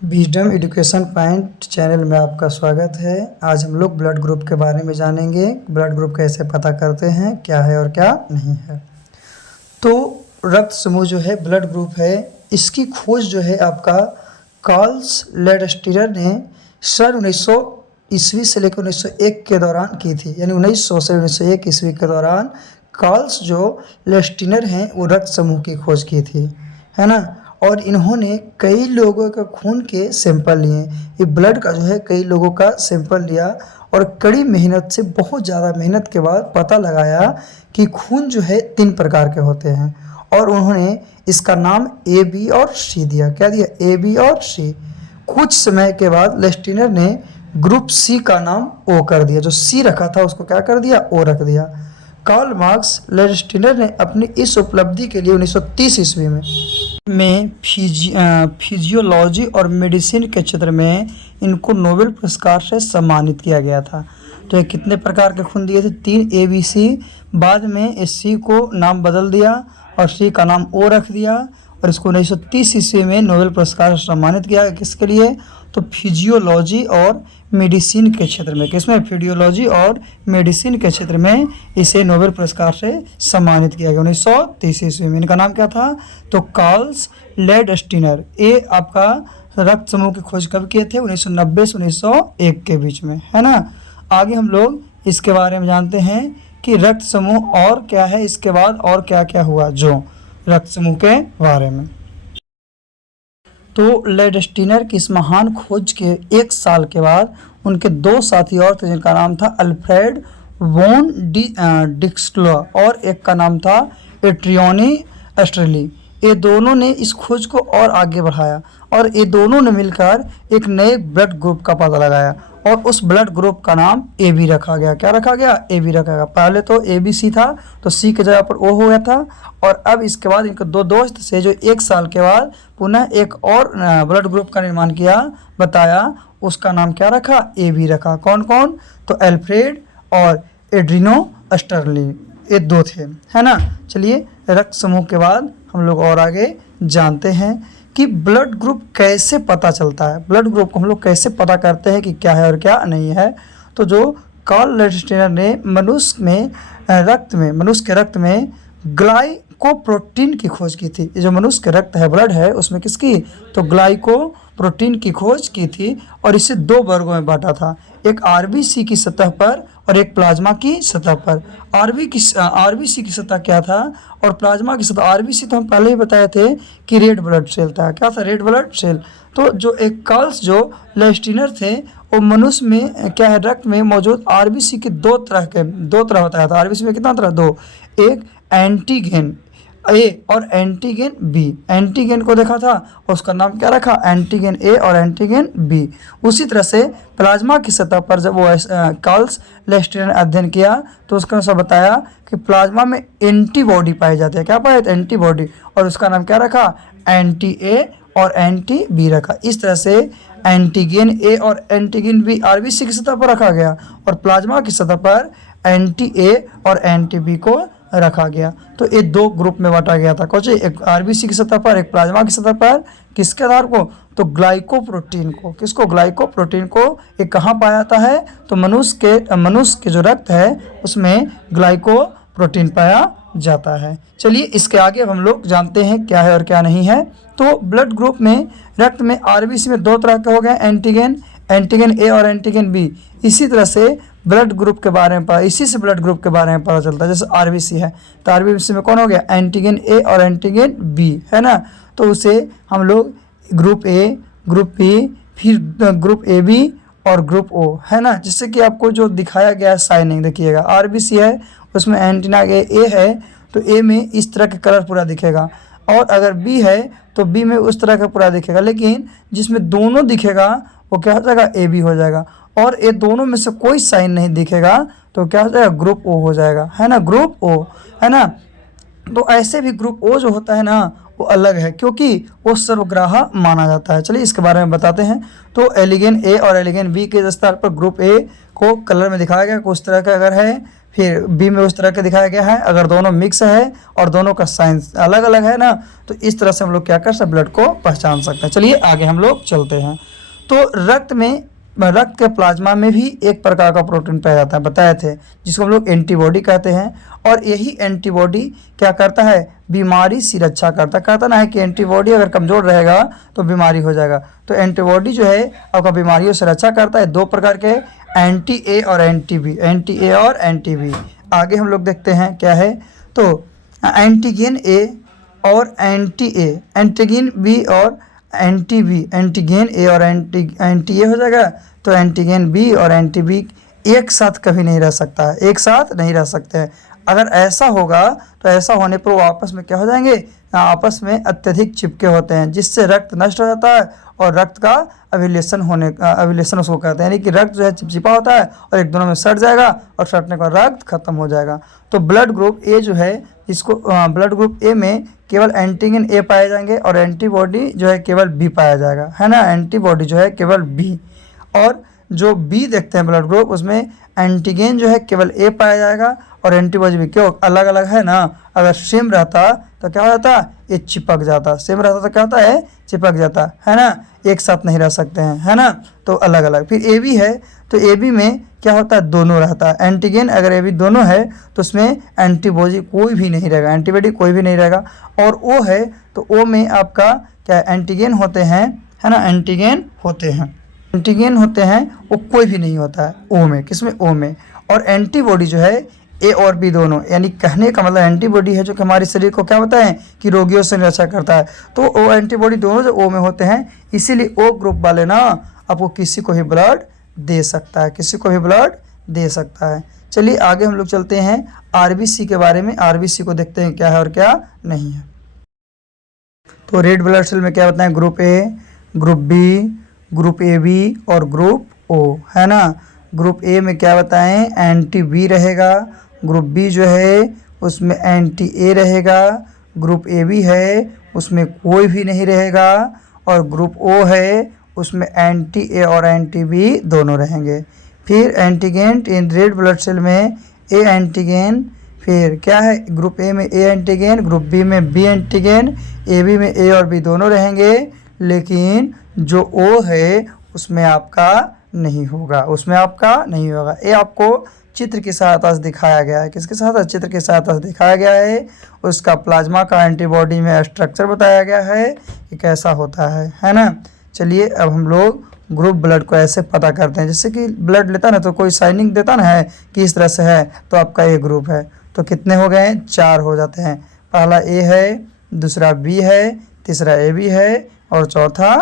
Wisdom education point channel में आपका स्वागत है। आज हम लोग ब्लड ग्रुप के बारे में जानेंगे। ब्लड ग्रुप कैसे पता करते हैं, क्या है और क्या नहीं है। तो रक्त समूह जो है ब्लड ग्रुप है, इसकी खोज जो है आपका कार्ल्स लैंडस्टीनर ने सन 1900 ईस्वी से लेकर 1901 के दौरान की थी। यानी 1900 से 1901 ईस्वी के दौरान कार्ल्स जो लैंडस्टीनर हैं वो रक्त समूह की खोज की थी, है ना। और इन्होंने कई लोगों का खून के सैंपल लिए। ये ब्लड का जो है कई लोगों का सैंपल लिया और कड़ी मेहनत से, बहुत ज़्यादा मेहनत के बाद पता लगाया कि खून जो है 3 प्रकार के होते हैं और उन्होंने इसका नाम ए, बी और सी दिया। क्या दिया? ए, बी और सी। कुछ समय के बाद लैंडस्टीनर ने ग्रुप सी का नाम ओ कर दिया। जो सी रखा था उसको क्या कर दिया? ओ रख दिया। कार्ल मार्क्स लैंडस्टीनर ने अपनी इस उपलब्धि के लिए 1930 ईस्वी में फिजियोलॉजी और मेडिसिन के क्षेत्र में इनको नोबेल पुरस्कार से सम्मानित किया गया था। तो ये कितने प्रकार के खून दिए थे? 3 ए, बी, सी। बाद में इस सी को नाम बदल दिया और सी का नाम ओ रख दिया और इसको 1930 ईस्वी में नोबेल पुरस्कार से सम्मानित किया गया। किसके लिए? तो फिजियोलॉजी और मेडिसिन के क्षेत्र में। किसमें? फिजियोलॉजी और मेडिसिन के क्षेत्र में इसे नोबेल पुरस्कार से सम्मानित किया गया 1930 ईस्वी में। इनका नाम क्या था? तो कार्ल्स लैंडस्टीनर। ये आपका रक्त समूह की खोज कब किए थे? 1990 से 1901 के बीच में, है ना। आगे हम लोग इसके बारे में जानते हैं कि रक्त समूह और क्या है, इसके बाद और क्या क्या हुआ जो रक्त समूह के बारे में। तो लैंडस्टीनर की इस महान खोज के 1 साल के बाद उनके 2 साथी और थे, जिनका नाम था अल्फ्रेड वॉन डिक्सलर और एक का नाम था एट्रियोनी एस्ट्रेली। ये दोनों ने इस खोज को और आगे बढ़ाया और ये दोनों ने मिलकर एक नए ब्लड ग्रुप का पता लगाया और उस ब्लड ग्रुप का नाम ए बी रखा गया। क्या रखा गया? ए बी रखा गया। पहले तो ए बी सी था, तो सी की जगह पर ओ हो गया था और अब इसके बाद इनके 2 दोस्त से जो 1 साल के बाद पुनः एक और ब्लड ग्रुप का निर्माण किया, बताया, उसका नाम क्या रखा? ए बी रखा। कौन कौन? तो अल्फ्रेड और एड्रिनो एस्टरली, ये 2 थे, है ना। चलिए रक्त समूह के बाद हम लोग और आगे जानते हैं कि ब्लड ग्रुप कैसे पता चलता है। ब्लड ग्रुप को हम लोग कैसे पता करते हैं कि क्या है और क्या नहीं है। तो जो कार्ल लैंडस्टीनर ने मनुष्य के रक्त में ग्लाइकोप्रोटीन की खोज की थी। ये जो मनुष्य के रक्त है, ब्लड है, उसमें किसकी? तो ग्लाइकोप्रोटीन की खोज की थी और इसे 2 वर्गों में बांटा था, एक आरबीसी की सतह पर और एक प्लाज्मा की सतह पर। आरबीसी की सतह क्या था और प्लाज्मा की सतह? आरबीसी तो हम पहले ही बताए थे कि रेड ब्लड सेल था। क्या था? Red blood cell. तो जो एक कार्ल्स जो लैंडस्टीनर थे, वो मनुष्य में क्या है, रक्त में मौजूद आरबीसी के 2 तरह बताया था। आरबीसी में कितना तरह? 2। एक एंटीगेन ए और एंटीगेन बी। एंटीगेन को देखा था और उसका नाम क्या रखा? एंटीगेन ए और एंटीगेन बी। उसी तरह से प्लाज्मा की सतह पर जब वो कार्ल्स लैंडस्टीनर ने अध्ययन किया तो उसका अनुसार बताया कि प्लाज्मा में एंटीबॉडी पाई जाती है। क्या पाया? एंटीबॉडी। और उसका नाम क्या रखा? एंटी ए और एंटी बी रखा। इस तरह से एंटीगेन ए और एंटीगेन बी आरबीसी की सतह पर रखा गया और प्लाज्मा की सतह पर एंटी ए और एंटी बी को रखा गया। तो ये 2 ग्रुप में बांटा गया था। कौन से? एक आरबीसी की सतह पर, एक प्लाज्मा की सतह पर। किसके आधार को? तो ग्लाइकोप्रोटीन को। किसको? ग्लाइकोप्रोटीन को। ये कहाँ पाया जाता है? तो मनुष्य के जो रक्त है उसमें ग्लाइकोप्रोटीन पाया जाता है। चलिए इसके आगे हम लोग जानते हैं क्या है और क्या नहीं है। तो ब्लड ग्रुप में, रक्त में आरबीसी में 2 तरह के हो गए, एंटीगेन ए और एंटीगेन बी। इसी तरह से ब्लड ग्रुप के बारे में इसी से ब्लड ग्रुप के बारे में पता चलता है। जैसे आरबीसी है तो आरबीसी में कौन हो गया? एंटीगेन ए और एंटीगेन बी, है ना। तो उसे हम लोग ग्रुप ए, ग्रुप बी, फिर ग्रुप ए बी और ग्रुप ओ, है ना। जिससे कि आपको जो दिखाया गया है साइनिंग देखिएगा। आरबीसी है उसमें एंटीना ए है तो ए में इस तरह का कलर पूरा दिखेगा और अगर बी है तो बी में उस तरह का पूरा दिखेगा। लेकिन जिसमें दोनों दिखेगा वो क्या हो जाएगा? ए बी हो जाएगा। और ये दोनों में से कोई साइन नहीं दिखेगा तो क्या हो जाएगा? ग्रुप ओ हो जाएगा, है ना। ग्रुप ओ, है ना। तो ऐसे भी ग्रुप ओ जो होता है ना वो अलग है क्योंकि वो सर्वग्राही माना जाता है। चलिए इसके बारे में बताते हैं। तो एलिगेन ए और एलिगेन बी के स्तर पर ग्रुप ए को कलर में दिखाया गया। उस तरह का अगर है फिर बी में उस तरह के दिखाया गया है। अगर दोनों मिक्स है और दोनों का साइंस अलग अलग है ना, तो इस तरह से हम लोग क्या कर सकते, ब्लड को पहचान सकते हैं। चलिए आगे हम लोग चलते हैं। तो रक्त के प्लाज्मा में भी एक प्रकार का प्रोटीन पाया जाता है, बताए थे, जिसको हम लोग एंटीबॉडी कहते हैं। और यही एंटीबॉडी क्या करता है, बीमारी से रक्षा करता ना है कि एंटीबॉडी अगर कमज़ोर रहेगा तो बीमारी हो जाएगा। तो एंटीबॉडी जो है आपका बीमारियों से रक्षा करता है। दो प्रकार के, एंटी ए और एंटी बी, एंटी ए और एंटी बी। आगे हम लोग देखते हैं क्या है। तो एंटीजन ए और एंटी ए, एंटीजन बी और एंटी बी, एंटीजन ए और एंटी ए हो जाएगा। तो एंटीजन बी और एंटी बी एक साथ कभी नहीं रह सकता है, एक साथ नहीं रह सकते हैं। अगर ऐसा होगा तो ऐसा होने पर वो आपस में क्या हो जाएंगे, आपस में अत्यधिक चिपके होते हैं, जिससे रक्त नष्ट हो जाता है और रक्त का अविलेशन उसको कहते हैं। यानी कि रक्त जो है चिपचिपा होता है और एक दोनों में सट जाएगा और सटने का रक्त खत्म हो जाएगा। तो ब्लड ग्रुप ए जो है, इसको ब्लड ग्रुप ए में केवल एंटीजन ए पाए जाएंगे और एंटीबॉडी जो है केवल बी पाया जाएगा, है ना। एंटीबॉडी जो है केवल बी, और जो बी देखते हैं ब्लड ग्रुप, उसमें एंटीजन जो है केवल ए पाया जाएगा और एंटीबॉडी भी। क्यों, अलग अलग है ना। अगर सेम रहता तो क्या हो जाता, ये चिपक जाता। सेम रहता तो क्या होता है, चिपक जाता है ना। एक साथ नहीं रह सकते हैं, है ना, तो अलग अलग। फिर ए बी है, तो ए बी में क्या होता है, दोनों रहता है। एंटीजन अगर ए बी दोनों है तो उसमें एंटीबॉडी कोई भी नहीं रहेगा, एंटीबॉडी कोई भी नहीं रहेगा। और ओ है तो ओ में आपका क्या एंटीजन होते हैं, है ना, एंटीजन होते हैं, एंटीजन होते हैं, वो कोई भी नहीं होता है ओ में। किसमें, ओ में। और एंटीबॉडी जो है ए और बी दोनों, यानी कहने का मतलब एंटीबॉडी है जो कि हमारे शरीर को क्या बताएं कि रोगियों से रक्षा करता है। तो ओ एंटीबॉडी दोनों जो ओ में होते हैं, इसीलिए ओ ग्रुप वाले ना आपको किसी को भी ब्लड दे सकता है, किसी को भी ब्लड दे सकता है। चलिए आगे हम लोग चलते हैं आरबीसी के बारे में। आरबीसी को देखते हैं क्या है और क्या नहीं है। तो रेड ब्लड सेल में क्या बताएं, group A, group B, group A B और ग्रुप ओ, है ना। ग्रुप ए में क्या बताएं, एंटी बी रहेगा। ग्रुप बी जो है उसमें एंटी ए रहेगा। ग्रुप ए बी है उसमें कोई भी नहीं रहेगा। और ग्रुप ओ है उसमें एंटी ए और एंटी बी दोनों रहेंगे। फिर antigen in red blood cell में ए एंटीजन, फिर क्या है, ग्रुप ए में ए एंटीजन, ग्रुप बी में बी एंटीजन, ए बी में ए और बी दोनों रहेंगे। लेकिन जो ओ है उसमें आपका नहीं होगा, उसमें आपका नहीं होगा। ये आपको चित्र की सहायता से दिखाया गया है। किसके सहायता, चित्र की सहायता से दिखाया गया है। उसका प्लाज्मा का एंटीबॉडी में स्ट्रक्चर बताया गया है कि कैसा होता है ना। चलिए अब हम लोग ग्रुप ब्लड को ऐसे पता करते हैं, जैसे कि ब्लड लेता ना तो कोई साइनिंग देता ना है कि इस तरह से है, तो आपका ये ग्रुप है। तो कितने हो गए, 4 हो जाते हैं। पहला ए है, दूसरा बी है, तीसरा ए बी है और चौथा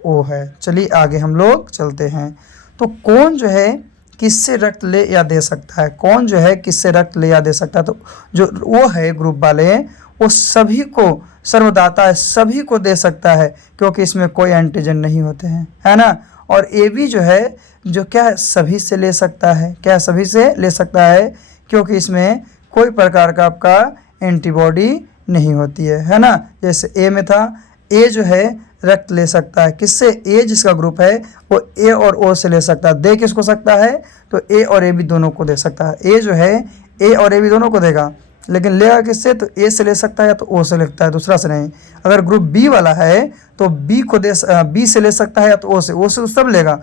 ओ है। चलिए आगे हम लोग चलते हैं। तो कौन जो है किससे रक्त ले या दे सकता है, कौन जो है किससे रक्त ले या दे सकता है, तो जो वो है ग्रुप वाले, वो सभी को सर्वदाता है, सभी को दे सकता है, क्योंकि इसमें कोई एंटीजन नहीं होते हैं, है ना। और ए बी जो है, जो क्या है, सभी से ले सकता है। क्या, सभी से ले सकता है, क्योंकि इसमें कोई प्रकार का आपका एंटीबॉडी नहीं होती है ना। जैसे ए में था, ए जो है रक्त ले सकता है किससे, ए जिसका ग्रुप है वो ए और ओ से ले सकता है। दे किसको सकता है, तो ए और ए बी दोनों को दे सकता है। ए जो है ए और ए बी दोनों को देगा, लेकिन लेगा किससे, तो ए से ले सकता है या तो ओ से लेता है, दूसरा से नहीं। अगर ग्रुप बी वाला है तो बी को बी से ले सकता है या तो ओ से तो सब लेगा।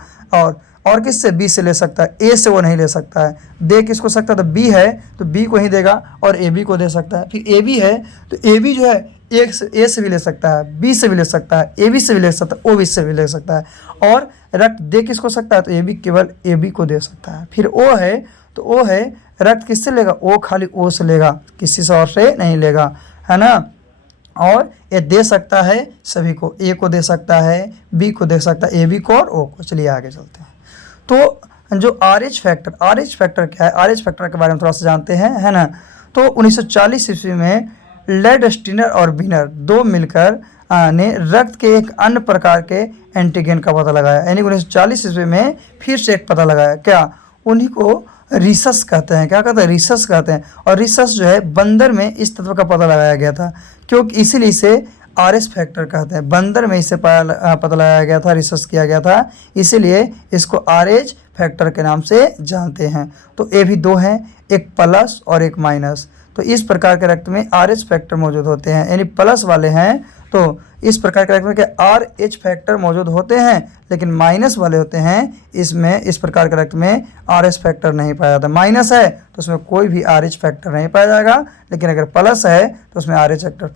और किससे, बी से ले सकता है, ए से वो नहीं ले सकता है। दे किसको सकता है, तो बी है तो बी को ही देगा और ए बी को दे सकता है। फिर ए बी है तो ए बी जो है ए से भी ले सकता है, बी से भी ले सकता है, ए बी से भी ले सकता है, ओ बी से भी ले सकता है। और रक्त दे किसको सकता है, तो ए बी केवल ए बी को दे सकता है। फिर ओ है तो ओ है रक्त किससे लेगा, ओ खाली ओ से लेगा, किसी से और से नहीं लेगा, है ना। और ये दे सकता है सभी को, ए को दे सकता है, बी को दे सकता है, ए बी को और ओ को। चलिए आगे चलते हैं। तो जो आरएच फैक्टर क्या है, आरएच फैक्टर के बारे में थोड़ा सा जानते हैं, है ना। तो 1940 ईस्वी में लेडस्टीनर और बीनर दो मिलकर ने रक्त के एक अन्य प्रकार के एंटीजन का पता लगाया। यानी 1940 ईस्वी में फिर से एक पता लगाया, क्या, उन्हीं को रिसस कहते हैं। क्या कहते हैं, रिसस कहते हैं। और रिसस जो है बंदर में इस तत्व का पता लगाया गया था, क्योंकि इसीलिए इसे आरएच फैक्टर कहते हैं। बंदर में इसे पता लगाया गया था, रिसर्च किया गया था, इसीलिए इसको आरएच फैक्टर के नाम से जानते हैं। तो ए भी 2 हैं, एक प्लस और एक माइनस। तो इस प्रकार के रक्त में RH फैक्टर मौजूद होते हैं, यानी प्लस वाले हैं तो इस प्रकार के रक्त में क्या RH फैक्टर मौजूद होते हैं, लेकिन माइनस वाले होते हैं इसमें इस प्रकार के रक्त में RH फैक्टर नहीं पाया जाता। माइनस है तो उसमें कोई भी RH फैक्टर नहीं पाया जाएगा, लेकिन अगर प्लस है तो उसमें RH फैक्टर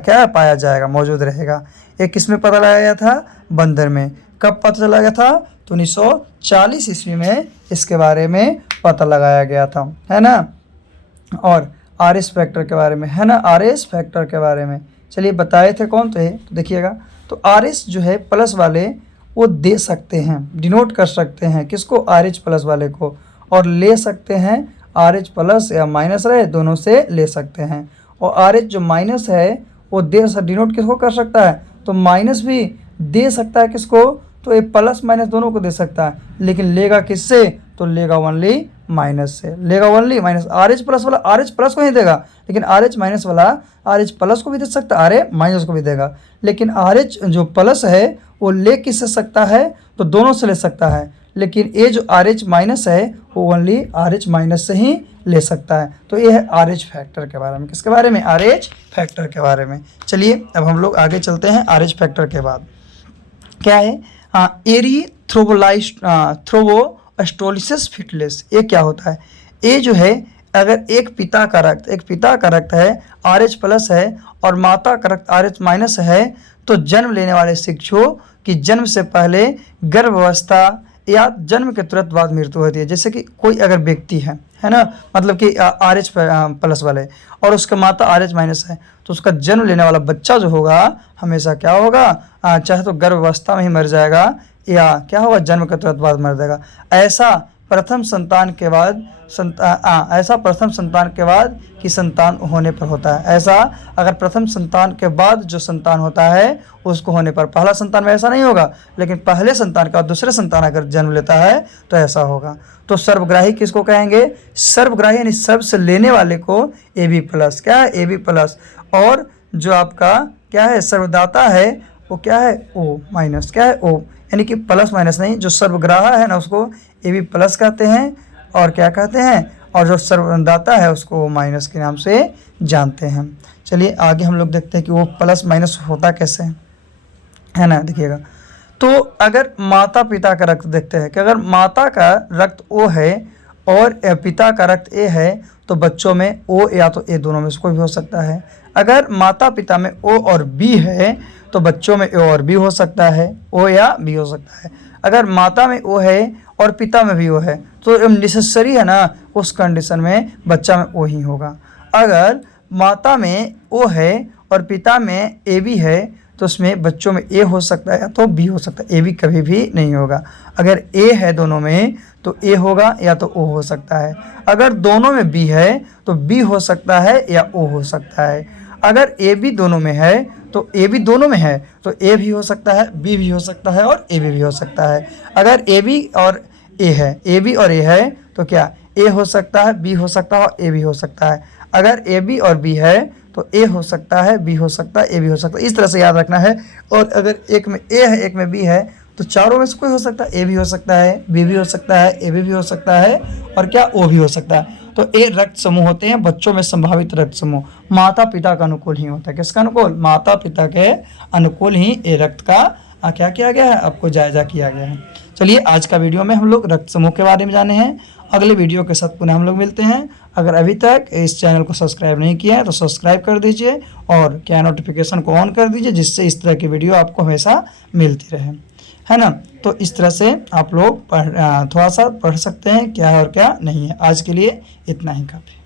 क्या पाया जाएगा, मौजूद रहेगा। ये किस में पता लगाया गया था? बंदर में। कब पता चला गया था? तो 1940 ईस्वी में इसके बारे में पता लगाया गया था, है ना। और RH फैक्टर के बारे में, है ना, RH फैक्टर के बारे में चलिए बताए थे कौन थे, तो देखिएगा। तो RH जो है प्लस वाले वो दे सकते हैं, डिनोट कर सकते हैं किसको? RH प्लस वाले को, और ले सकते हैं RH प्लस या माइनस रहे दोनों से ले सकते हैं। और RH जो माइनस है वो डिनोट किसको कर सकता है? तो माइनस भी दे सकता है किसको? तो ये प्लस माइनस दोनों को दे सकता है, लेकिन लेगा किससे? तो लेगा ओनली माइनस से, लेगा ओनली माइनस। RH प्लस वाला RH प्लस को ही देगा, लेकिन RH माइनस वाला RH प्लस को भी दे सकता है, RH माइनस को भी देगा। लेकिन RH जो प्लस है वो ले किससे सकता है? तो दोनों से ले सकता है, लेकिन ये जो RH माइनस है वो ओनली RH माइनस से ही ले सकता है। तो ये है RH फैक्टर के बारे में। किसके बारे में? RH फैक्टर के बारे में। चलिए अब हम लोग आगे चलते हैं। RH फैक्टर के बाद क्या है? एरिथ्रोबोस्टोलिसिस फिटलेस। ये क्या होता है? ये जो है अगर एक पिता का रक्त है RH प्लस है और माता का रक्त RH माइनस है, तो जन्म लेने वाले शिशु की जन्म से पहले गर्भावस्था या जन्म के तुरंत बाद मृत्यु होती है। जैसे कि कोई अगर व्यक्ति है ना, मतलब कि RH प्लस वाले और उसका माता RH माइनस है, तो उसका जन्म लेने वाला बच्चा जो होगा हमेशा क्या होगा? चाहे तो गर्भावस्था में ही मर जाएगा या क्या होगा? जन्म के तुरंत बाद मर जाएगा। ऐसा प्रथम संतान के बाद कि संतान होने पर होता है। ऐसा अगर प्रथम संतान के बाद जो संतान होता है उसको होने पर, पहला संतान में ऐसा नहीं होगा, लेकिन पहले संतान का दूसरे संतान अगर जन्म लेता है तो ऐसा होगा। तो सर्वग्राही किसको कहेंगे? सर्वग्राही यानी सर्व से लेने वाले को AB प्लस। क्या है? AB plus. और जो आपका क्या है? सर्वदाता है वो क्या है? O minus. क्या है? O यानी कि प्लस माइनस नहीं, जो सर्वग्राह है ना उसको AB प्लस कहते हैं, और क्या कहते हैं? और जो सर्वदाता है उसको माइनस के नाम से जानते हैं। चलिए आगे हम लोग देखते हैं कि वो प्लस माइनस होता कैसे है ना, देखिएगा। तो अगर माता पिता का रक्त देखते हैं कि अगर माता का रक्त O है और पिता का रक्त A है, तो बच्चों में O या तो A दोनों में से कोई भी हो सकता है। अगर माता पिता में O और B है तो बच्चों में A और B हो सकता है, O या B हो सकता है। अगर माता में O है और पिता में भी O है तो नेसेसरी है ना, उस कंडीशन में बच्चा में O ही होगा। अगर माता में O है और पिता में AB है तो उसमें बच्चों में A हो सकता है या तो B हो सकता है, AB कभी भी नहीं होगा। अगर A है दोनों में तो A होगा या तो O हो सकता है। अगर दोनों में B है तो B हो सकता है या O हो सकता है। अगर AB दोनों में है तो AB दोनों में है तो A भी हो सकता है, B भी हो सकता है और AB भी हो सकता है। अगर AB और A है, AB और A है तो क्या A हो सकता है, B हो सकता है और A भी हो सकता है। अगर AB और B है तो A हो सकता है, B हो सकता है, A भी हो सकता है। इस तरह से याद रखना है। और अगर एक में A है एक में B है तो चारों में से कोई हो सकता है, A भी हो सकता है, B भी हो सकता है, AB भी हो सकता है और क्या O भी हो सकता है। तो A रक्त समूह होते हैं बच्चों में संभावित रक्त समूह, माता पिता का अनुकूल ही होता है। किसका अनुकूल? माता पिता के अनुकूल ही A रक्त का क्या किया गया है, आपको जायजा किया गया है। चलिए आज का वीडियो में हम लोग रक्त समूह के बारे में जाने हैं। अगले वीडियो के साथ पुनः हम लोग मिलते हैं। अगर अभी तक इस चैनल को सब्सक्राइब नहीं किया है तो सब्सक्राइब कर दीजिए और क्या नोटिफिकेशन को ऑन कर दीजिए, जिससे इस तरह की वीडियो आपको हमेशा मिलती रहे, है ना। तो इस तरह से आप लोग थोड़ा सा पढ़ सकते हैं क्या है और क्या नहीं है। आज के लिए इतना ही काफ़ी।